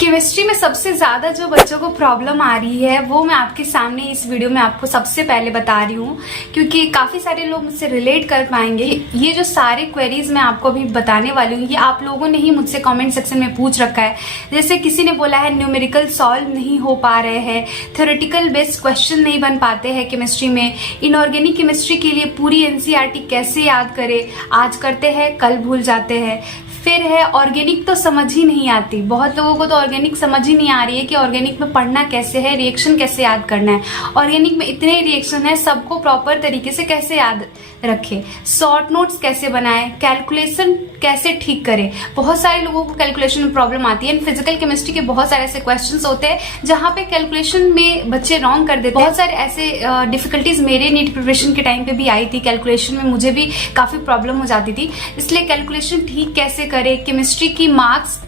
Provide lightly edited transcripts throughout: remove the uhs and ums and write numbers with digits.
Chemistry में सबसे ज्यादा जो बच्चों को प्रॉब्लम आ रही है वो मैं आपके सामने इस वीडियो में आपको सबसे पहले बता रही हूँ, क्योंकि काफी सारे लोग मुझसे रिलेट कर पाएंगे। ये जो सारे क्वेरीज मैं आपको अभी बताने वाली हूँ ये आप लोगों ने ही मुझसे कमेंट सेक्शन में पूछ रखा है। जैसे किसी ने बोला है न्यूमेरिकल सॉल्व नहीं हो पा रहे हैं, थ्योरेटिकल बेस्ड क्वेश्चन नहीं बन पाते हैं केमिस्ट्री में, इनऑर्गेनिक केमिस्ट्री के लिए पूरी एनसीईआरटी कैसे याद करें, आज करते हैं कल भूल जाते हैं। फिर है ऑर्गेनिक तो समझ ही नहीं आती, बहुत लोगों को तो ऑर्गेनिक समझ ही नहीं आ रही है कि ऑर्गेनिक में पढ़ना कैसे है, रिएक्शन कैसे याद करना है, ऑर्गेनिक में इतने रिएक्शन है सबको प्रॉपर तरीके से कैसे याद रखें, शॉर्ट नोट्स कैसे बनाएं, कैलकुलेशन कैसे ठीक करें। बहुत सारे लोगों को कैलकुलेशन में प्रॉब्लम आती है। फिजिकल केमिस्ट्री के बहुत सारे ऐसे क्वेश्चंस होते हैं जहां पे कैलकुलेशन में बच्चे रॉन्ग कर देते हैं। बहुत सारे ऐसे डिफिकल्टीज मेरे नीट प्रिपरेशन के टाइम पे भी आई थी, कैलकुलेशन में मुझे भी काफी प्रॉब्लम हो जाती थी। इसलिए कैलकुलेशन ठीक कैसे करें, केमिस्ट्री की मार्क्स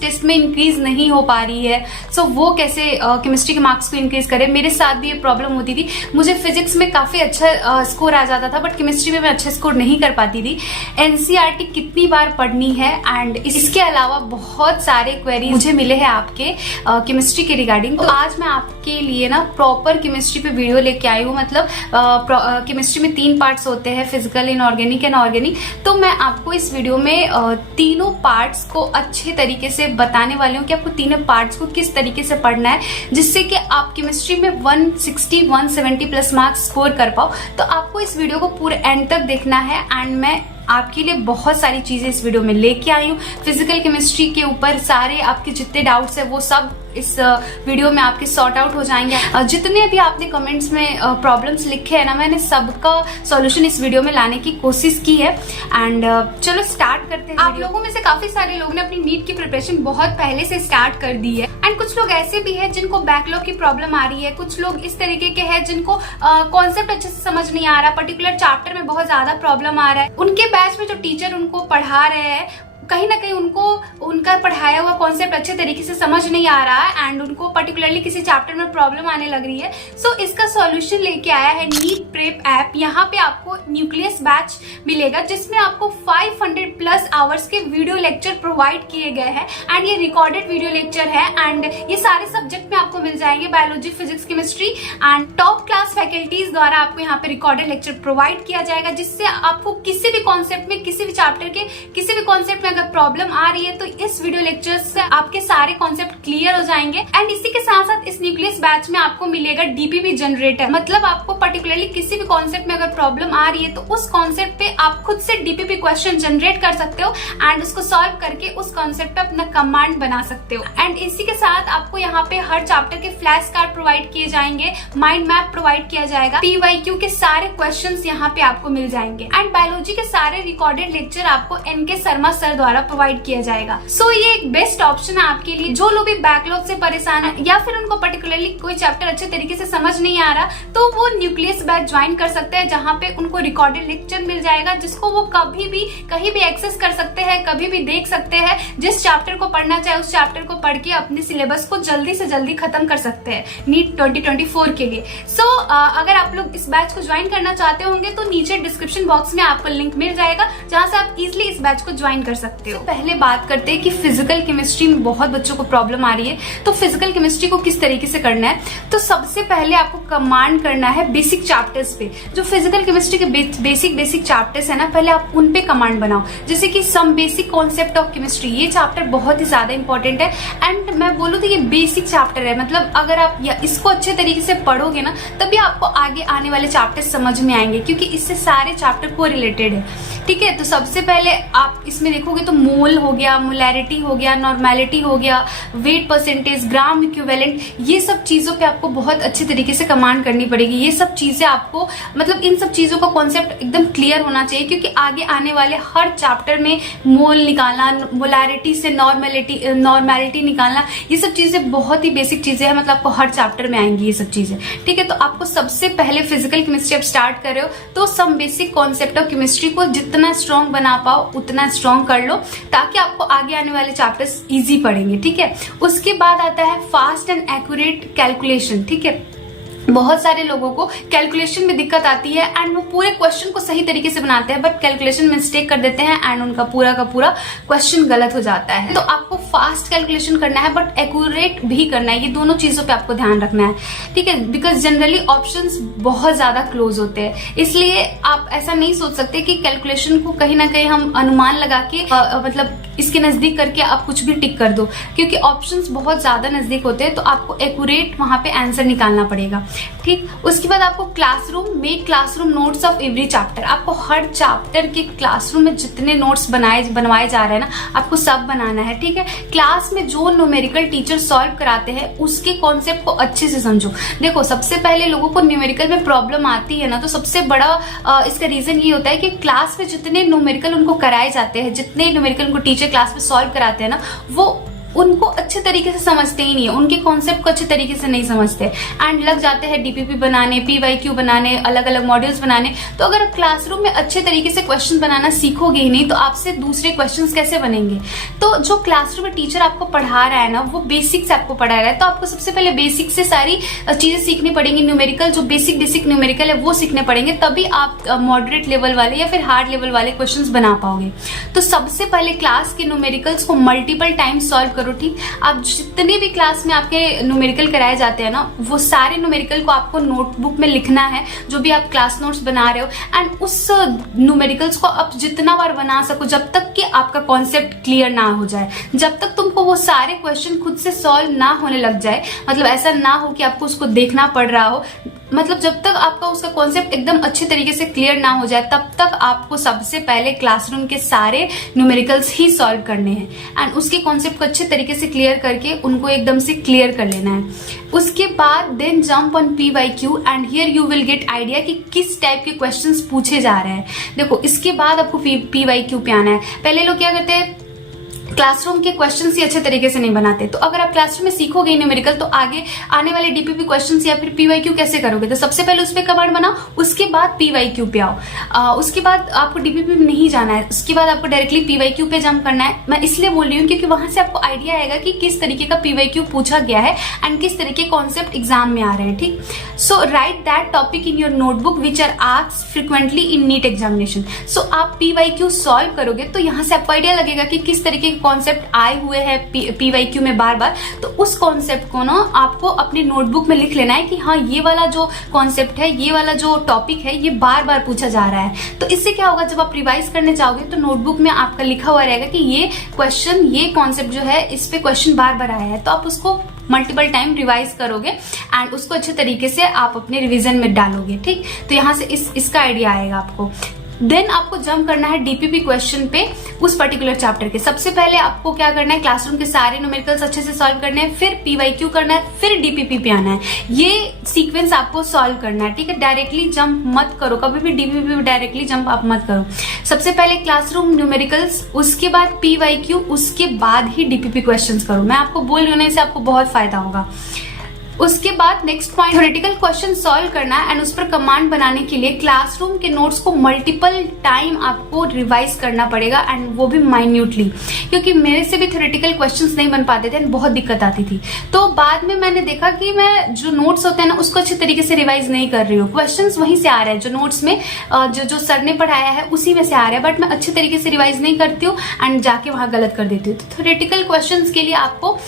टेस्ट में इंक्रीज नहीं हो पा रही है, सो वो कैसे केमिस्ट्री के मार्क्स को इंक्रीज करें। मेरे साथ भी ये प्रॉब्लम होती थी, मुझे फिजिक्स में काफी अच्छा स्कोर आ जाता था बट केमिस्ट्री में मैं अच्छा स्कोर नहीं कर पाती थी। एनसीईआरटी कितनी बार पढ़नी है, एंड इसके अलावा बहुत सारे क्वेरी मुझे मिले हैं आपके केमिस्ट्री के रिगार्डिंग। तो आज मैं आपके लिए ना प्रॉपर केमिस्ट्री पे वीडियो लेके आई हूँ। मतलब केमिस्ट्री में 3 पार्ट्स होते हैं, फिजिकल, इनऑर्गेनिक एंड ऑर्गेनिक। तो मैं आपको इस वीडियो में तीनों पार्ट्स को अच्छे तरीके से बताने वाली हूँ कि आपको तीनों पार्ट्स को किस तरीके से पढ़ना है, जिससे कि आप केमिस्ट्री में 160-170 प्लस मार्क्स स्कोर कर पाओ। तो आपको इस वीडियो को पूरे एंड तक देखना है, एंड मैं आपके लिए बहुत सारी चीजें इस वीडियो में लेके आई हूँ। फिजिकल केमिस्ट्री के ऊपर सारे आपके जितने डाउट्स है वो सब इस वीडियो में आपके सॉर्ट आउट हो जाएंगे। जितने भी आपने कमेंट्स में प्रॉब्लम्स लिखे हैं ना, मैंने सबका सॉल्यूशन इस वीडियो में लाने की कोशिश की है। एंड चलो स्टार्ट करते हैं। आप लोगों में से काफी सारे लोग ने अपनी नीट की प्रिपरेशन बहुत पहले से स्टार्ट कर दी है, एंड कुछ लोग ऐसे भी है जिनको बैकलॉग की प्रॉब्लम आ रही है। कुछ लोग इस तरीके के हैं जिनको कॉन्सेप्ट अच्छे से समझ नहीं आ रहा, पर्टिकुलर चैप्टर में बहुत ज्यादा प्रॉब्लम आ रहा है। उनके बैच में जो टीचर उनको पढ़ा रहे हैं कहीं ना कहीं उनको उनका पढ़ाया हुआ कॉन्सेप्ट अच्छे तरीके से समझ नहीं आ रहा है, एंड उनको पर्टिकुलरली किसी चैप्टर में प्रॉब्लम आने लग रही है। सो इसका सॉल्यूशन लेके आया है नीट प्रेप ऐप। यहाँ पे आपको न्यूक्लियस बैच मिलेगा जिसमें आपको 500 प्लस आवर्स के वीडियो लेक्चर प्रोवाइड किए गए हैं, एंड ये रिकॉर्डेड वीडियो लेक्चर है, एंड ये सारे सब्जेक्ट में आपको मिल जाएंगे, biology, physics, chemistry, and top class faculties द्वारा आपको यहाँ पे रिकॉर्डेड लेक्चर प्रोवाइड किया जाएगा, जिससे आपको किसी भी कॉन्सेप्ट में, किसी भी चैप्टर के किसी भी कॉन्सेप्ट में अगर प्रॉब्लम आ रही है तो इस वीडियो लेक्चर से आपके सारे कॉन्सेप्ट क्लियर हो जाएंगे। एंड इसी के साथ साथ इस न्यूक्लियस बैच में आपको मिलेगा डीपीपी जनरेटर। मतलब आपको पर्टिकुलरली किसी भी कॉन्सेप्ट में अगर प्रॉब्लम आ रही है तो उस कॉन्सेप्ट पे आप खुद से डीपीपी क्वेश्चन जनरेट कर सकते हो, एंड उसको सॉल्व करके उस कॉन्सेप्ट पे अपना कमांड बना सकते हो। एंड इसी के साथ आपको यहाँ पे हर चैप्टर के फ्लैश कार्ड प्रोवाइड किए जाएंगे, माइंड मैप प्रोवाइड किया जाएगा, PYQ के सारे क्वेश्चन यहाँ पे आपको मिल जाएंगे, एंड बायोलॉजी के सारे रिकॉर्डेड लेक्चर आपको NK शर्मा सर द्वारा प्रोवाइड किया जाएगा। सो ये एक बेस्ट ऑप्शन है आपके लिए। जो लोग भी बैकलॉग से परेशान है या फिर उनको पर्टिकुलरली कोई चैप्टर अच्छे तरीके से समझ नहीं आ रहा, तो वो न्यूक्लियस बैच ज्वाइन कर सकते हैं, जहाँ पे उनको रिकॉर्डेड लेक्चर मिल जाएगा जिसको वो कभी भी कहीं भी एक्सेस कर सकते हैं, कभी भी देख सकते हैं। जिस चैप्टर को पढ़ना चाहे उस चैप्टर को पढ़ के अपने सिलेबस को जल्दी से जल्दी खत्म कर सकते हैं नीट 2024 के लिए। सो अगर आप लोग इस बैच को ज्वाइन करना चाहते होंगे तो नीचे डिस्क्रिप्शन बॉक्स में आपको लिंक मिल जाएगा, जहाँ से आप इजिली इस बैच को ज्वाइन कर सकते हो। पहले बात करते हैं कि फिजिकल केमिस्ट्री में बहुत बच्चों को प्रॉब्लम आ रही है, तो फिजिकल केमिस्ट्री को किस तरीके से करना है। तो सबसे पहले आपको कमांड करना है बेसिक चैप्टर्स पे। जो फिजिकल केमिस्ट्री के बेसिक चैप्टर्स है ना, पहले आप उन पे कमांड बनाओ। जैसे कि some basic concept of chemistry, ये चैप्टर बहुत ही ज्यादा इंपॉर्टेंट है, एंड मैं बोलूँ तो ये बेसिक चैप्टर है। मतलब अगर आप इसको अच्छे तरीके से पढ़ोगे ना तभी आपको आगे आने वाले चैप्टर समझ में आएंगे, क्योंकि इससे सारे चैप्टर को रिलेटेड है। ठीक है, तो सबसे पहले आप इसमें देखोगे तो मोल हो गया, मोलैरिटी हो गया, नॉर्मेलिटी हो गया, वेट परसेंटेज, ग्राम इक्विवेलेंट, ये सब चीजों पे आपको बहुत अच्छे तरीके से कमांड करनी पड़ेगी। ये सब चीजें आपको मतलब इन सब चीजों का कॉन्सेप्ट एकदम क्लियर होना चाहिए, क्योंकि आगे आने वाले हर चैप्टर में मोल निकालना, मोलैरिटी से नॉर्मेलिटी निकालना, ये सब चीजें बहुत ही बेसिक चीजें हैं। मतलब आपको हर चैप्टर में आएंगी ये सब चीजें। ठीक है, तो आपको सबसे पहले फिजिकल केमिस्ट्री आप स्टार्ट कर रहे हो तो some basic concept of chemistry को जितना स्ट्रॉन्ग बना पाओ उतना स्ट्रॉन्ग कर लो, ताकि आपको आगे आने वाले चैप्टर्स इजी पड़ेंगे। ठीक है, उसके बाद आता है फास्ट एंड एक्यूरेट कैलकुलेशन। ठीक है, बहुत सारे लोगों को कैलकुलेशन में दिक्कत आती है एंड वो पूरे क्वेश्चन को सही तरीके से बनाते हैं बट कैलकुलेशन में मिस्टेक कर देते हैं एंड उनका पूरा का पूरा क्वेश्चन गलत हो जाता है। तो आपको फास्ट कैलकुलेशन करना है बट एक्यूरेट भी करना है, ये दोनों चीजों पे आपको ध्यान रखना है, ठीक है। बिकॉज जनरली ऑप्शंस बहुत ज्यादा क्लोज होते हैं, इसलिए आप ऐसा नहीं सोच सकते कि कैलकुलेशन को कहीं ना कहीं हम अनुमान लगा के मतलब इसके नजदीक करके आप कुछ भी टिक कर दो, क्योंकि ऑप्शंस बहुत ज्यादा नजदीक होते हैं। तो आपको एक्यूरेट वहां पे आंसर निकालना पड़ेगा, ठीक। उसके बाद आपको make classroom notes of every chapter, आपको हर चैप्टर के क्लासरूम में जितने नोट्स बनवाए जा रहे हैं ना, आपको सब बनाना है, ठीक है। क्लास में जो न्यूमेरिकल टीचर सॉल्व कराते हैं उसके कॉन्सेप्ट को अच्छे से समझो। देखो, सबसे पहले लोगों को न्यूमेरिकल में प्रॉब्लम आती है ना, तो सबसे बड़ा इसका रीजन ये होता है कि क्लास में जितने न्यूमेरिकल उनको कराए जाते हैं, जितने न्यूमेरिकल उनको टीचर क्लास में सॉल्व कराते हैं ना, वो उनको अच्छे तरीके से समझते ही नहीं है, उनके कॉन्सेप्ट को अच्छे तरीके से नहीं समझते एंड लग जाते हैं डीपीपी बनाने, पीवाईक्यू बनाने, अलग अलग मॉड्यूल्स बनाने। तो अगर क्लासरूम में अच्छे तरीके से क्वेश्चन बनाना सीखोगे ही नहीं तो आपसे दूसरे क्वेश्चंस कैसे बनेंगे। तो जो क्लासरूम में टीचर आपको पढ़ा रहा है ना, वो बेसिक से आपको पढ़ा रहा है, तो आपको सबसे पहले बेसिक से सारी चीजें सीखनी पड़ेंगी। न्यूमेरिकल जो बेसिक न्यूमेरिकल है वो सीखने पड़ेंगे, तभी आप मॉडरेट लेवल वाले या फिर हार्ड लेवल वाले क्वेश्चन बना पाओगे। तो सबसे पहले क्लास के न्यूमेरिकल्स को मल्टीपल टाइम सॉल्व करो, ठीक। आप जितने भी क्लास में आपके न्यूमेरिकल कराए जाते हैं ना, वो सारे न्यूमेरिकल को आपको नोटबुक में लिखना है, जो भी आप क्लास नोट्स बना रहे हो, एंड उस न्यूमेरिकल्स को आप जितना बार बना सको, जब तक कि आपका कॉन्सेप्ट क्लियर ना हो जाए, जब तक तुमको वो सारे क्वेश्चन खुद से सॉल्व ना होने लग जाए, मतलब ऐसा ना हो कि आपको उसको देखना पड़ रहा हो, मतलब जब तक आपका उसका कॉन्सेप्ट एकदम अच्छे तरीके से क्लियर ना हो जाए, तब तक आपको सबसे पहले क्लासरूम के सारे न्यूमेरिकल्स ही सॉल्व करने हैं एंड उसके कॉन्सेप्ट को अच्छे तरीके से क्लियर करके उनको एकदम से क्लियर कर लेना है। उसके बाद then jump on PYQ and here you will get idea कि किस टाइप के क्वेश्चंस पूछे जा रहे हैं। देखो, इसके बाद आपको पीवाईक्यू पे आना है। पहले लोग क्या करते हैं, क्लासरूम के क्वेश्चंस ही अच्छे तरीके से नहीं बनाते। तो अगर आप क्लासरूम में सीखोगे न्यूमेरिकल, तो आगे आने वाले डीपीपी क्वेश्चंस या फिर पीवाईक्यू कैसे करोगे। तो सबसे पहले उस पे कमांड बनाओ, उसके बाद पीवाईक्यू पे आओ। उसके बाद आपको डीपीपी में नहीं जाना है, उसके बाद आपको डायरेक्टली पीवाईक्यू पे जंप करना है। मैं इसलिए बोल रही हूँ क्योंकि वहां से आपको आइडिया आएगा कि किस तरीके का पीवाईक्यू पूछा गया है एंड किस तरीके कॉन्सेप्ट एग्जाम में आ रहे हैं, ठीक। So right that topic in your notebook which are asked frequently in NEET examination. So आप पीवाईक्यू सॉल्व करोगे तो यहाँ से आपको आइडिया लगेगा कि किस तरीके के कॉन्सेप्ट आए हुए हैं पीवाईक्यू में बार बार। तो उस कॉन्सेप्ट को ना आपको अपनी नोटबुक में लिख लेना है कि हाँ, ये वाला जो कॉन्सेप्ट है, ये वाला जो टॉपिक है, ये बार बार पूछा जा रहा है। तो इससे क्या होगा, जब आप रिवाइज करने जाओगे तो नोटबुक में आपका लिखा हुआ रहेगा कि ये क्वेश्चन, ये कॉन्सेप्ट जो है, इस पे क्वेश्चन बार बार आया है। तो आप उसको मल्टीपल टाइम रिवाइज करोगे एंड उसको अच्छे तरीके से आप अपने रिवीजन में डालोगे, ठीक। तो यहाँ से इसका आइडिया आएगा आपको। देन आपको जंप करना है डीपीपी क्वेश्चन पे उस पर्टिकुलर चैप्टर के। सबसे पहले आपको क्या करना है, क्लासरूम के सारे न्यूमेरिकल्स अच्छे से सॉल्व करने हैं, फिर पीवाईक्यू करना है, फिर डीपीपी पे आना है। ये सीक्वेंस आपको सॉल्व करना है, ठीक है। डायरेक्टली जंप मत करो, कभी भी डीपीपी पे डायरेक्टली जंप आप मत करो। सबसे पहले क्लासरूम न्यूमेरिकल्स, उसके बाद पीवाईक्यू, उसके बाद ही डीपीपी क्वेश्चन करो। मैं आपको बोल रही हूँ ना, इससे आपको बहुत फायदा होगा। उसके बाद next point, theoretical question solve करना है एंड उस पर कमांड बनाने के लिए क्लासरूम के नोट्स को मल्टीपल टाइम आपको रिवाइज करना पड़ेगा एंड वो भी माइन्यूटली, क्योंकि मेरे से भी थ्योरेटिकल क्वेश्चंस नहीं बन पाते थे, बहुत दिक्कत आती थी। तो बाद में मैंने देखा कि मैं जो नोट्स होते हैं ना, उसको अच्छे तरीके से रिवाइज नहीं कर रही हूँ। क्वेश्चंस वहीं से आ रहे हैं, जो नोट्स में जो सर ने पढ़ाया है उसी में से आ रहा है, बट मैं अच्छे तरीके से रिवाइज नहीं करती हूँ एंड जाके वहां गलत कर देती हूँ। तो थ्योरेटिकल क्वेश्चंस के लिए आपको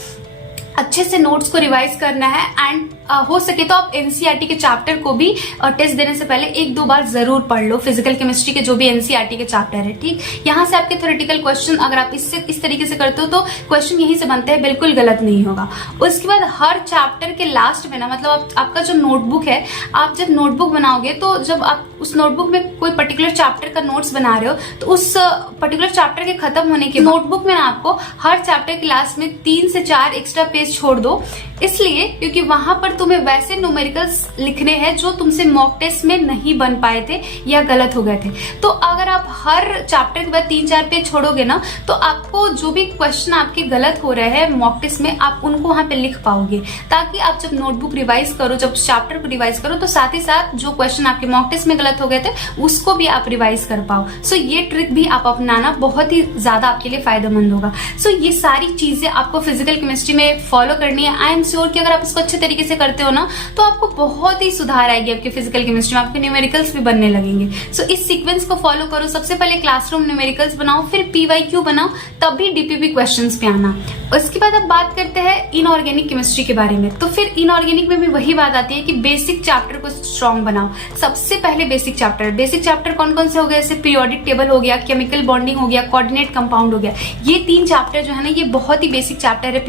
अच्छे से नोट्स को रिवाइज करना है एंड हो सके तो आप एनसीईआरटी के चैप्टर को भी टेस्ट देने से पहले 1-2 बार जरूर पढ़ लो। फिजिकल केमिस्ट्री के जो भी एनसीईआरटी के चैप्टर है, ठीक। यहाँ से आपके थ्योरेटिकल क्वेश्चन अगर आप इस तरीके से करते हो तो क्वेश्चन यहीं से बनते हैं, बिल्कुल गलत नहीं होगा। उसके बाद हर चैप्टर के लास्ट में ना, मतलब आपका जो नोटबुक है, आप जब नोटबुक बनाओगे तो जब आप उस नोटबुक में कोई पर्टिकुलर चैप्टर का नोट्स बना रहे हो तो उस पर्टिकुलर चैप्टर के खत्म होने के नोटबुक में आपको हर चैप्टर के लास्ट में 3 से 4 एक्स्ट्रा पेज छोड़ दो। इसलिए क्योंकि वहां पर तुम्हें वैसे न्यूमेरिकल्स लिखने हैं जो तुमसे मॉक टेस्ट में नहीं बन पाए थे या गलत हो गए थे। तो अगर आप हर चैप्टर के बाद 3-4 पेज छोड़ोगे ना, तो आपको जो भी क्वेश्चन आपके गलत हो रहे हैं मॉक टेस्ट में, आप उनको वहां पे लिख पाओगे, ताकि आप जब नोटबुक रिवाइज करो, जब चैप्टर को रिवाइज करो, तो साथ ही साथ जो क्वेश्चन आपके मॉक टेस्ट में गलत हो गए थे उसको भी आप रिवाइज कर पाओ। सो ये ट्रिक भी आप अपनाना, बहुत ही ज्यादा आपके लिए फायदेमंद होगा। सो ये सारी चीजें आपको फिजिकल केमिस्ट्री में फॉलो करनी है। आई एम श्योर कि अगर आप इसको अच्छे तरीके से करते हो ना तो आपको बहुत ही सुधार आएगी आपके फिजिकल केमिस्ट्री में, आपके न्यूमेरिकल्स भी बनने लगेंगे। सो इस सीक्वेंस को फॉलो करो। सबसे पहले क्लासरूम न्यूमेरिकल्स बनाओ, फिर PYQ बनाओ, तभी DPP क्वेश्चंस पे आना। उसके बाद अब बात करते हैं इनऑर्गेनिक केमिस्ट्री के बारे में। तो फिर इनऑर्गेनिक में भी वही बात आती है कि बेसिक चैप्टर को स्ट्रॉन्ग बनाओ। सबसे पहले बेसिक चैप्टर कौन कौन से हो गए, जैसे पीरियोडिक टेबल हो गया, केमिकल बॉन्डिंग हो गया, कोऑर्डिनेट कंपाउंड हो गया। ये 3 चैप्टर जो है ना, ये बहुत ही बेसिक चैप्टर है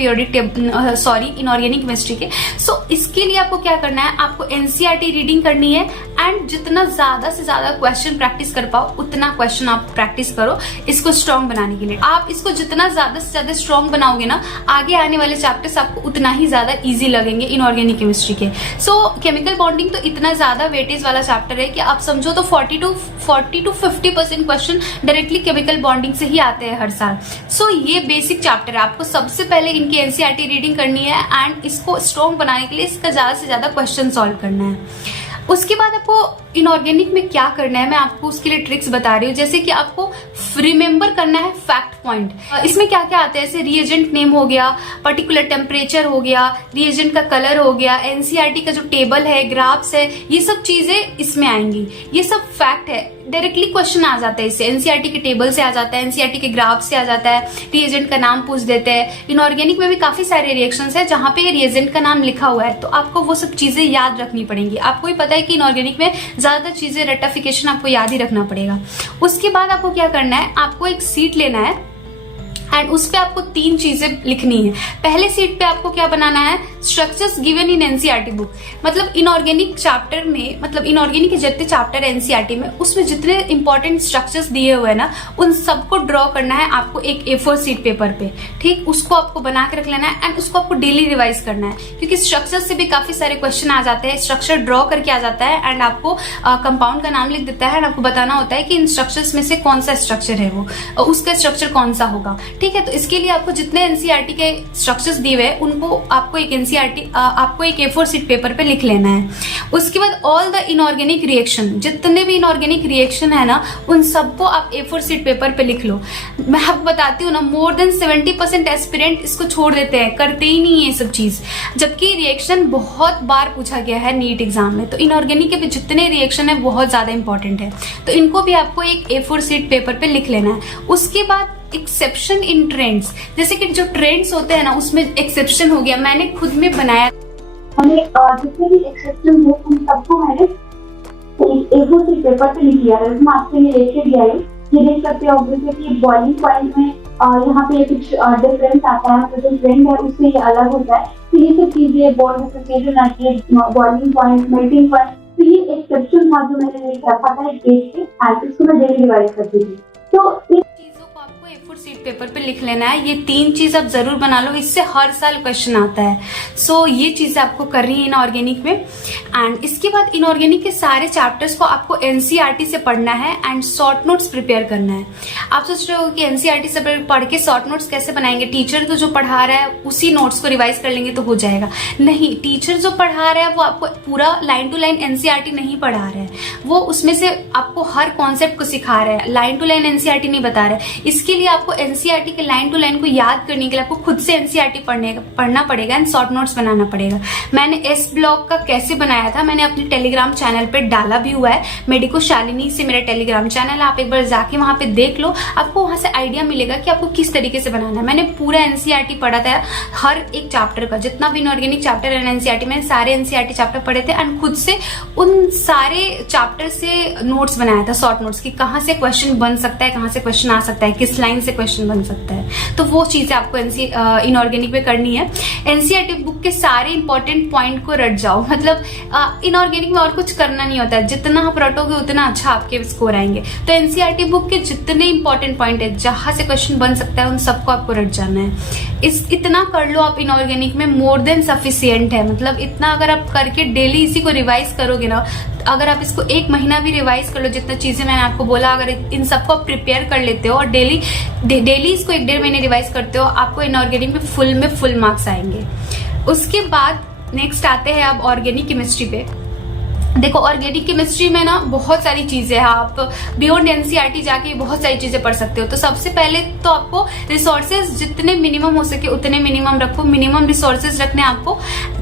इनऑर्गेनिक केमिस्ट्री के। सो इसके लिए आपको क्या करना है, आपको NCERT रीडिंग करनी है एंड जितना ज्यादा से ज्यादा क्वेश्चन प्रैक्टिस कर पाओ उतना क्वेश्चन आप प्रैक्टिस करो इसको स्ट्रॉन्ग बनाने के लिए। आप इसको जितना ज्यादा से ज्यादा स्ट्रॉन्ग बनाओगे ना, आगे आने वाले चैप्टर्स आपको उतना ही ज्यादा इजी लगेंगे इनऑर्गेनिक केमिस्ट्री के। सो केमिकल बॉन्डिंग तो इतना ज्यादा वेटेज वाला चैप्टर है कि आप समझो तो 40 to 50% question directly chemical bonding से ही आते हैं हर साल। सो ये बेसिक चैप्टर है, आपको सबसे पहले इनकी NCERT रीडिंग करनी है एंड इसको स्ट्रॉन्ग बनाने के लिए इसका ज्यादा से ज्यादा क्वेश्चन सॉल्व करना है। उसके बाद आपको इनऑर्गेनिक में क्या करना है, मैं आपको उसके लिए ट्रिक्स बता रही हूँ। जैसे कि आपको रिमेंबर करना है फैक्ट पॉइंट। इसमें क्या क्या आता है, जैसे रिएजेंट नेम हो गया, पर्टिकुलर टेम्परेचर हो गया, रिएजेंट का कलर हो गया, NCERT का जो टेबल है, ग्राफ्स है, ये सब चीजें इसमें आएंगी। ये सब फैक्ट है, डायरेक्टली क्वेश्चन आ जाता है इससे। NCERT के टेबल से आ जाता है, NCERT के ग्राफ से आ जाता है, रिएजेंट का नाम पूछ देते हैं। इनऑर्गेनिक में भी काफी सारे रिएक्शंस है जहां पे रिएजेंट का नाम लिखा हुआ है, तो आपको वो सब चीजें याद रखनी पड़ेंगी। आपको ही पता है कि इनऑर्गेनिक में ज्यादा चीजें रेक्टिफिकेशन आपको याद ही रखना पड़ेगा। उसके बाद आपको क्या करना है, आपको एक सीट लेना है एंड उस पे आपको 3 चीजें लिखनी है। पहले सीट पे आपको क्या बनाना है, structures given in NCERT book. मतलब इनऑर्गेनिक चैप्टर में, मतलब इनऑर्गेनिक के जितने चैप्टर NCERT में, उसमें जितने इंपॉर्टेंट स्ट्रक्चर्स दिए हुए हैं ना, उन सबको ड्रॉ करना है आपको एक A4 शीट पेपर पे। ठीक, उसको आपको बना के रख लेना है एंड उसको आपको डेली रिवाइज करना है, क्योंकि स्ट्रक्चर से भी काफी सारे क्वेश्चन आ जाते हैं। स्ट्रक्चर ड्रॉ करके आ जाता है एंड आपको कंपाउंड का नाम लिख देता है एंड आपको बताना होता है कि इन स्ट्रक्चर्स में से कौन सा स्ट्रक्चर है, वो उसका स्ट्रक्चर कौन सा होगा। ठीक है, तो इसके लिए आपको जितने NCERT के स्ट्रक्चर्स दिए हुए हैं उनको आपको एक A4 शीट पेपर पे लिख लेना है। उसके बाद ऑल द इनऑर्गेनिक रिएक्शन, जितने भी इनऑर्गेनिक रिएक्शन है ना, उन सबको आप A4 शीट पेपर पे लिख लो। मैं आपको बताती हूँ ना, मोर देन 70% एस्पिरेंट इसको छोड़ देते हैं, करते ही नहीं है ये सब चीज, जबकि रिएक्शन बहुत बार पूछा गया है नीट एग्जाम में। तो इनऑर्गेनिक के भी जितने रिएक्शन है बहुत ज्यादा इंपॉर्टेंट है, तो इनको भी आपको एक A4 शीट पेपर पे लिख लेना है। उसके बाद एक्सेप्शन इन ट्रेंड्स, जैसे कि जो ट्रेंड्स होते हैं ना, उसमें एक्सेप्शन हो गया, मैंने खुद में बनाया। जितने भी एक्सेप्शन है उन सबको मैंने A4 शीट पेपर पे लिख लिया है। मैं आपके लिए लेके दिया है, ये देख सकते हो ऑब्वियसली कि बॉइलिंग पॉइंट में यहाँ पे कुछ डिफरेंस आता है, तो जो ट्रेंड है उससे ये अलग होता है। तो ये सब चीजें बॉइलिंग पॉइंट, मेल्टिंग पॉइंट, तो ये एक्सेप्शन था जो मैंने रखा था एक पेज पे एंड इसको मैं डेली रिवाइज करती थी। तो इन चीजों को आपको A4 शीट पेपर पे लिख लेना है। ये 3 चीज आप जरूर बना लो, इससे हर साल क्वेश्चन आता है। सो ये चीजें आपको करनी है इनऑर्गेनिक में। एंड इसके बाद इनऑर्गेनिक के सारे चैप्टर्स को आपको NCERT से पढ़ना है एंड शॉर्ट नोट्स प्रिपेयर करना है। आप सोच रहे हो कि NCERT से पढ़ के शॉर्ट नोट्स कैसे बनाएंगे, टीचर तो जो पढ़ा रहा है उसी नोट्स को रिवाइज कर लेंगे तो हो जाएगा। नहीं, टीचर जो पढ़ा रहा है वो आपको पूरा लाइन टू लाइन NCERT नहीं पढ़ा रहा है, वो उसमें से आपको हर कॉन्सेप्ट को सिखा रहा है, लाइन टू लाइन NCERT नहीं बता रहा है। इसके लिए आपको NCERT के लाइन टू लाइन को याद करने के लिए आपको खुद से NCERT पढ़ना पड़ेगा एंड शॉर्ट नोट्स बनाना पड़ेगा। मैंने S ब्लॉक का कैसे बनाया था, मैंने अपने टेलीग्राम चैनल पे डाला भी हुआ है, मेडिको शालिनी से मेरा टेलीग्राम चैनल, आप एक बार जाके वहां पे देख लो, आपको वहां से आइडिया मिलेगा कि आपको किस तरीके से बनाना है। मैंने पूरा NCERT पढ़ा था, हर एक चैप्टर का, जितना भी इनऑर्गेनिक चैप्टर है NCERT में, सारे NCERT चैप्टर पढ़े थे एंड खुद से उन सारे चैप्टर से नोट्स बनाया था, शॉर्ट नोट्स, की कहाँ से क्वेश्चन बन सकता है, कहाँ से क्वेश्चन आ सकता है, किस लाइन से क्वेश्चन बन सकता है। तो वो चीजें आपको इनऑर्गेनिक में करनी है। NCERT बुक के सारे इंपॉर्टेंट पॉइंट को रट जाओ, मतलब इनऑर्गेनिक में और कुछ करना नहीं होता है, जितना आप रटोगे उतना अच्छा आपके स्कोर आएंगे। तो NCERT बुक के जितने इंपॉर्टेंट पॉइंट है, जहां से क्वेश्चन बन सकता है, उन सबको आपको रट जाना है। इतना कर लो आप इनऑर्गेनिक में, मोर देन सफिशिएंट है। मतलब इतना अगर आप करके डेली इसी को रिवाइज करोगे ना, अगर आप इसको 1 महीना भी रिवाइज कर लो, जितना चीजें मैंने आपको बोला, अगर इन सबको आप प्रिपेयर कर लेते हो और डेली इसको 1-1.5 महीने रिवाइज करते हो, आपको इनऑर्गेनिक में फुल मार्क्स आएंगे। उसके बाद नेक्स्ट आते हैं अब ऑर्गेनिक केमिस्ट्री पे। देखो ऑर्गेनिक केमिस्ट्री में ना बहुत सारी चीजें हैं, आप बियॉन्ड एनसीईआरटी जाके बहुत सारी चीजें पढ़ सकते हो। तो सबसे पहले तो आपको रिसोर्सेज जितने मिनिमम हो सके उतने मिनिमम रखो, मिनिमम रिसोर्सेज रखने आपको,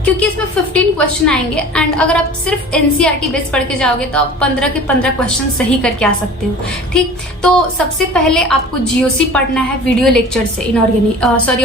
क्योंकि इसमें 15 क्वेश्चन आएंगे एंड अगर आप सिर्फ एनसीईआरटी बेस पढ़ के जाओगे तो आप 15 के 15 क्वेश्चन सही करके आ सकते हो। ठीक, तो सबसे पहले आपको जीओसी पढ़ना है वीडियो लेक्चर से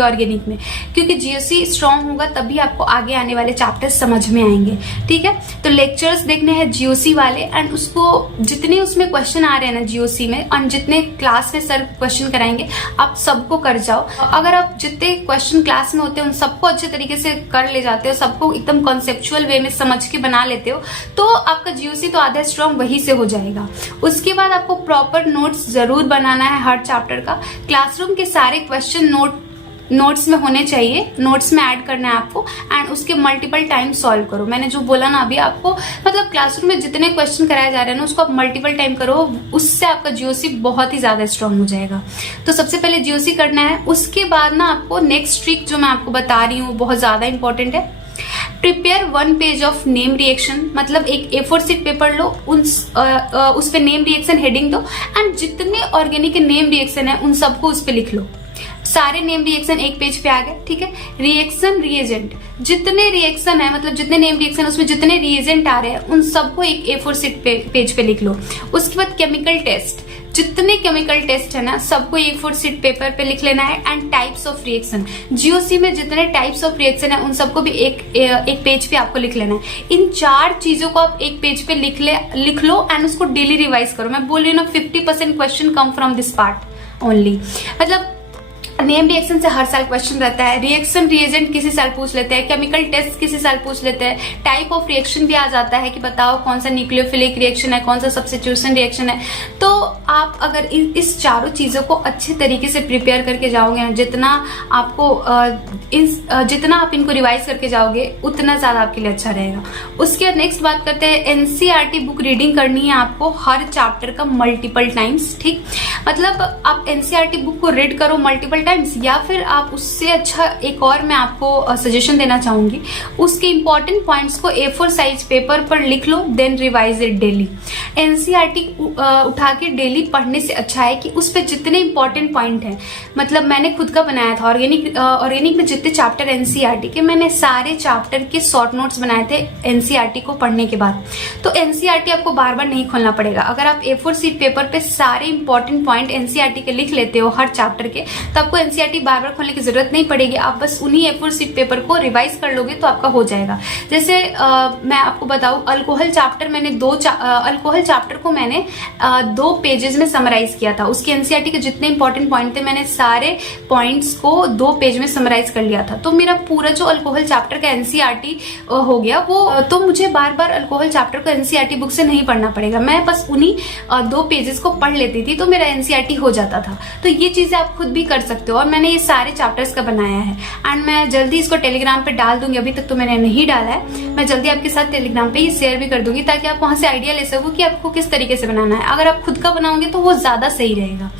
ऑर्गेनिक में, क्योंकि जीओसी स्ट्रांग होगा तभी आपको आगे आने वाले चैप्टर्स समझ में आएंगे। ठीक है, तो लेक्चर्स देखने हैं जीओसी वाले एंड उसको जितने उसमें क्वेश्चन आ रहे हैं ना जीओसी में और जितने क्लास में सर क्वेश्चन कराएंगे आप सबको कर जाओ। अगर आप जितने क्वेश्चन क्लास में होते हैं उन सबको अच्छे तरीके से कर ले जाते हो, सबको एकदम कॉन्सेप्चुअल वे में समझ के बना लेते हो, तो आपका जीओसी तो आधा स्ट्रांग वही से हो जाएगा। उसके बाद आपको प्रॉपर नोट्स जरूर बनाना है हर चैप्टर का। क्लासरूम के सारे क्वेश्चन नोट्स में होने चाहिए, नोट्स में ऐड करना है आपको एंड उसके मल्टीपल टाइम सॉल्व करो। मैंने जो बोला ना अभी आपको, मतलब क्लासरूम में जितने क्वेश्चन कराए जा रहे हैं ना उसको आप मल्टीपल टाइम करो, उससे आपका जीओसी बहुत ही ज्यादा स्ट्रांग हो जाएगा। तो सबसे पहले जीओसी करना है। उसके बाद ना आपको नेक्स्ट ट्रिक जो मैं आपको बता रही हूँ बहुत ज्यादा इंपॉर्टेंट है। Prepare 1 page of name reaction, मतलब एक A4 शीट पेपर लो, उस पे नेम रिएक्शन हेडिंग दो एंड जितने ऑर्गेनिक के नेम रिएक्शन है उन सबको उस पे लिख लो। सारे नेम रिएक्शन एक पेज पे आ गए। ठीक है, रिएक्शन रिएजेंट, जितने रिएक्शन है मतलब जितने नेम रिएक्शन उसमें जितने रिएजेंट आ रहे हैं उन सबको एक A4 शीट पेज पे लिख लो। उसके बाद केमिकल टेस्ट, जितने केमिकल टेस्ट है ना सबको A4 शीट पेपर पे लिख लेना है and types of reaction, GOC में जितने टाइप्स ऑफ रिएक्शन है उन सबको भी एक पेज पे आपको लिख लेना है। इन 4 चीजों को आप एक पेज पे लिख लो एंड उसको डेली रिवाइज करो। मैं बोल रही हूँ ना 50% question come from this part only. मतलब नेम रिएक्शन से हर साल क्वेश्चन रहता है, रिएक्शन रिएजेंट किसी साल पूछ लेते हैं, केमिकल टेस्ट किसी साल पूछ लेते हैं, टाइप ऑफ रिएक्शन भी आ जाता है कि बताओ कौन सा न्यूक्लियोफिलिक रिएक्शन है, कौन सा सब्स्टिट्यूशन रिएक्शन है। तो आप अगर इस चारों चीजों को अच्छे तरीके से प्रिपेयर करके जाओगे, जितना आप इनको रिवाइज करके जाओगे उतना ज्यादा आपके लिए अच्छा रहेगा। उसके बाद नेक्स्ट बात करते हैं, एनसीईआरटी बुक रीडिंग करनी है आपको हर चैप्टर का मल्टीपल टाइम्स। ठीक, मतलब आप एनसीईआरटी बुक को रीड करो मल्टीपल टाइम्स, या फिर आप उससे अच्छा एक और मैं आपको सजेशन देना चाहूंगी, उसके इंपॉर्टेंट पॉइंट्स को A4 साइज पेपर पर लिख लो, then revise it daily. NCERT उठा के डेली पढ़ने से अच्छा है कि उस पर जितने इंपॉर्टेंट पॉइंट हैं, मतलब मैंने खुद का बनाया था ऑर्गेनिक में जितने चैप्टर एनसीईआरटी के, मैंने सारे चैप्टर के शॉर्ट नोट्स बनाए थे एनसीईआरटी को पढ़ने के बाद। तो एनसीईआरटी आपको बार बार नहीं खोलना पड़ेगा। अगर आप A4 शीट पेपर पे सारे इंपॉर्टेंट पॉइंट एनसीईआरटी के लिख लेते हो हर चैप्टर के, तो आपको एनसीईआरटी बार बार खोलने की जरूरत नहीं पड़ेगी। आप बस उन्हीं A4 शीट पेपर को रिवाइज कर लोगे तो आपका हो जाएगा। जैसे मैं आपको बताऊं, अल्कोहल चैप्टर अल्कोहल चैप्टर को मैंने 2 पेजेस में समराइज किया था। उसके एनसीईआरटी के जितने इंपॉर्टेंट पॉइंट थे मैंने सारे पॉइंट्स को 2 पेज में समराइज कर लिया था। तो मेरा पूरा जो अल्कोहल चैप्टर का एनसीईआरटी हो गया वो, तो मुझे बार बार अल्कोहल चैप्टर को एनसीईआरटी बुक से नहीं पढ़ना पड़ेगा। मैं बस उन्हीं 2 पेजेस को पढ़ लेती थी तो मेरा एनसीईआरटी हो जाता था। तो ये चीजें आप खुद भी कर सकते हो और मैंने ये सारे चैप्टर्स का बनाया है एंड मैं जल्दी इसको टेलीग्राम पे डाल दूंगी। अभी तक तो मैंने नहीं डाला है, मैं जल्दी आपके साथ टेलीग्राम पे ये शेयर भी कर दूंगी ताकि आप वहां से आइडिया ले सको कि आपको किस तरीके से बनाना है। अगर आप खुद का बनाओगे तो वो ज्यादा सही रहेगा।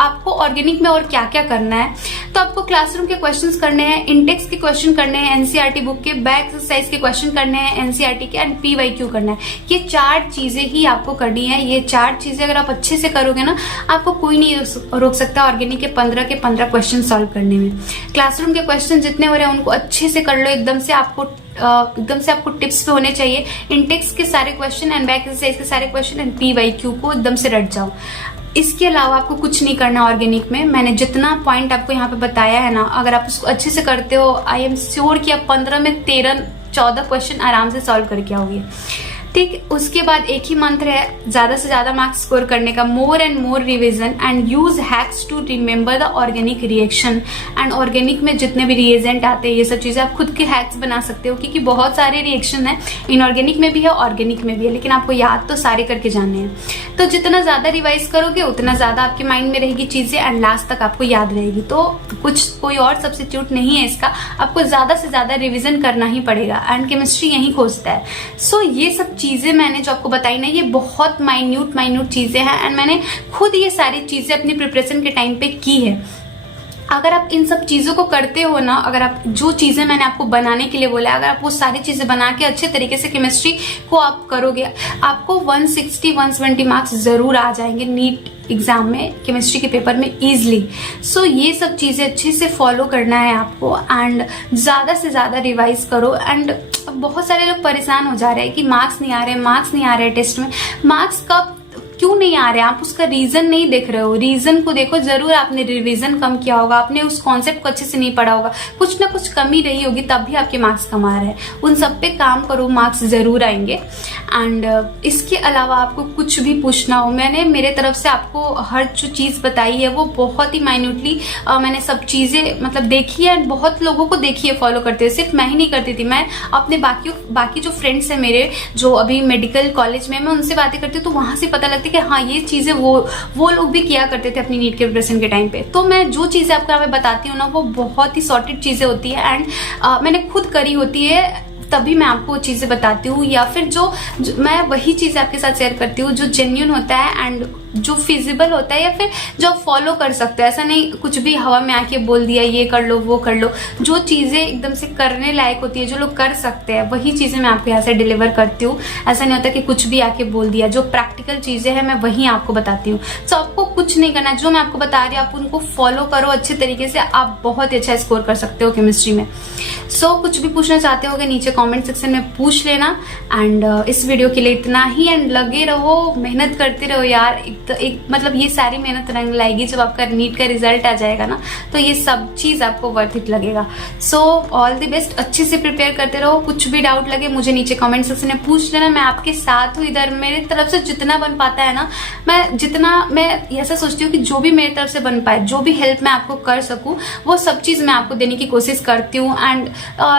आपको ऑर्गेनिक में और क्या क्या करना है, तो आपको क्लासरूम के क्वेश्चंस करने हैं, इंडेक्स के क्वेश्चन करने हैं, एनसीईआरटी बुक के बैक एक्सरसाइज के क्वेश्चन करने हैं एनसीईआरटी के, एंड पीवाईक्यू करना है। ये 4 चीजें ही आपको करनी है। ये 4 चीजें अगर आप अच्छे से करोगे ना, आपको कोई नहीं रोक सकता ऑर्गेनिक के 15 क्वेश्चन सॉल्व करने में। क्लासरूम के क्वेश्चन जितने हो रहे हैं उनको अच्छे से कर लो, एकदम से आपको टिप्स पे होने चाहिए। इंडेक्स के सारे क्वेश्चन एंड बैक एक्सरसाइज के सारे क्वेश्चन एंड पीवाईक्यू को एकदम से रट जाओ। इसके अलावा आपको कुछ नहीं करना ऑर्गेनिक में। मैंने जितना पॉइंट आपको यहाँ पे बताया है ना, अगर आप उसको अच्छे से करते हो, आई एम श्योर कि आप 15 में 13-14 क्वेश्चन आराम से सॉल्व करके आओगे। ठीक, उसके बाद एक ही मंत्र है ज्यादा से ज्यादा मार्क्स स्कोर करने का, more and more revision and use hacks to remember the organic reaction. And organic में जितने भी रिएजेंट आते हैं ये सब चीजें आप खुद के हैक्स बना सकते हो, क्योंकि बहुत सारे रिएक्शन है, इनऑर्गेनिक में भी है ऑर्गेनिक में भी है, लेकिन आपको याद तो सारे करके जाने हैं। तो जितना ज्यादा रिवाइज करोगे उतना ज्यादा आपके माइंड में रहेगी चीजें एंड लास्ट तक आपको याद रहेगी। तो कोई और सब्स्टिट्यूट नहीं है इसका, आपको ज्यादा से ज्यादा रिविजन करना ही पड़ेगा एंड केमिस्ट्री यही खोजता है। सो ये सब चीजें मैंने जो आपको बताई ना, ये बहुत माइन्यूट चीजें हैं एंड मैंने खुद ये सारी चीजें अपनी प्रिपरेशन के टाइम पे की है। अगर आप इन सब चीजों को करते हो ना, अगर आप जो चीजें मैंने आपको बनाने के लिए बोला, अगर आप वो सारी चीजें बना के अच्छे तरीके से केमिस्ट्री को आप करोगे, आपको 160-170 मार्क्स जरूर आ जाएंगे नीट एग्जाम में, केमिस्ट्री के पेपर में इजीली। सो ये सब चीजें अच्छे से फॉलो करना है आपको एंड ज्यादा से ज्यादा रिवाइज करो। एंड बहुत सारे लोग परेशान हो जा रहे हैं कि मार्क्स नहीं आ रहे टेस्ट में। मार्क्स कब क्यों नहीं आ रहे हैं, आप उसका रीजन नहीं देख रहे हो। रीजन को देखो, जरूर आपने रिवीजन कम किया होगा, आपने उस कॉन्सेप्ट को अच्छे से नहीं पढ़ा होगा, कुछ ना कुछ कमी रही होगी, तब भी आपके मार्क्स कम आ रहे हैं। उन सब पे काम करो, मार्क्स जरूर आएंगे। एंड इसके अलावा आपको कुछ भी पूछना हो, मैंने मेरे तरफ से आपको हर जो चीज बताई है वो बहुत ही माइन्यूटली मैंने सब चीजें मतलब देखी है, बहुत लोगों को देखी है फॉलो करते हुए। सिर्फ मैं ही नहीं करती थी, मैं अपने बाकी जो फ्रेंड्स है मेरे जो अभी मेडिकल कॉलेज में, मैं उनसे बातें करती हूँ तो वहां से पता लगती है कि हाँ ये चीजें वो लोग भी किया करते थे अपनी नीट के प्रिपरेशन के टाइम पे। तो मैं जो चीजें आपको मैं बताती हूँ ना, वो बहुत ही सॉर्टेड चीजें होती है एंड मैंने खुद करी होती है, तभी मैं आपको चीजें बताती हूँ। या फिर जो मैं वही चीजें आपके साथ शेयर करती हूँ जो जेन्युइन होता है एंड जो फिजिबल होता है, या फिर जो आप फॉलो कर सकते हो। ऐसा नहीं कुछ भी हवा में आके बोल दिया ये कर लो वो कर लो। जो चीजें एकदम से करने लायक होती है, जो लोग कर सकते हैं, वही चीजें मैं आपको यहाँ से डिलीवर करती हूँ। ऐसा नहीं होता कि कुछ भी आके बोल दिया। जो प्रैक्टिकल चीजें हैं मैं वही आपको बताती हूँ। सो आपको कुछ नहीं करना, जो मैं आपको बता रही हूँ आप उनको फॉलो करो अच्छे तरीके से, आप बहुत ही अच्छा स्कोर कर सकते हो केमिस्ट्री में। सो कुछ भी पूछना चाहते हो नीचे कॉमेंट सेक्शन में पूछ लेना। एंड इस वीडियो के लिए इतना ही। एंड लगे रहो, मेहनत करते रहो यार। एक मतलब ये सारी मेहनत रंग लाएगी जब आपका नीट का रिजल्ट आ जाएगा ना, तो ये सब चीज आपको वर्थ इट लगेगा। सो ऑल द बेस्ट, अच्छे से प्रिपेयर करते रहो। कुछ भी डाउट लगे मुझे नीचे कमेंट सेक्शन में पूछ लेना, मैं आपके साथ हूँ इधर। मेरे तरफ से जितना बन पाता है ना, मैं ऐसा सोचती हूँ कि जो भी मेरी तरफ से बन पाए, जो भी हेल्प मैं आपको कर सकूँ, वो सब चीज मैं आपको देने की कोशिश करती हूँ। एंड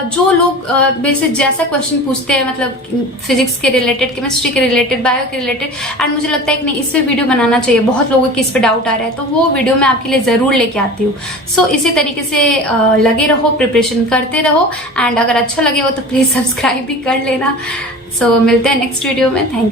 जो लोग मेरे से जैसा क्वेश्चन पूछते हैं, मतलब फिजिक्स के रिलेटेड, केमिस्ट्री के रिलेटेड, बायो के रिलेटेड, एंड मुझे लगता है कि नहीं इस पे वीडियो बनाना चाहिए, बहुत लोगों के इस पे डाउट आ रहा है, तो वो वीडियो मैं आपके लिए जरूर लेके आती हूँ। सो इसी तरीके से लगे रहो, प्रिपरेशन करते रहो। एंड अगर अच्छा लगे हो तो प्लीज सब्सक्राइब भी कर लेना। सो मिलते हैं नेक्स्ट वीडियो में। Thank you.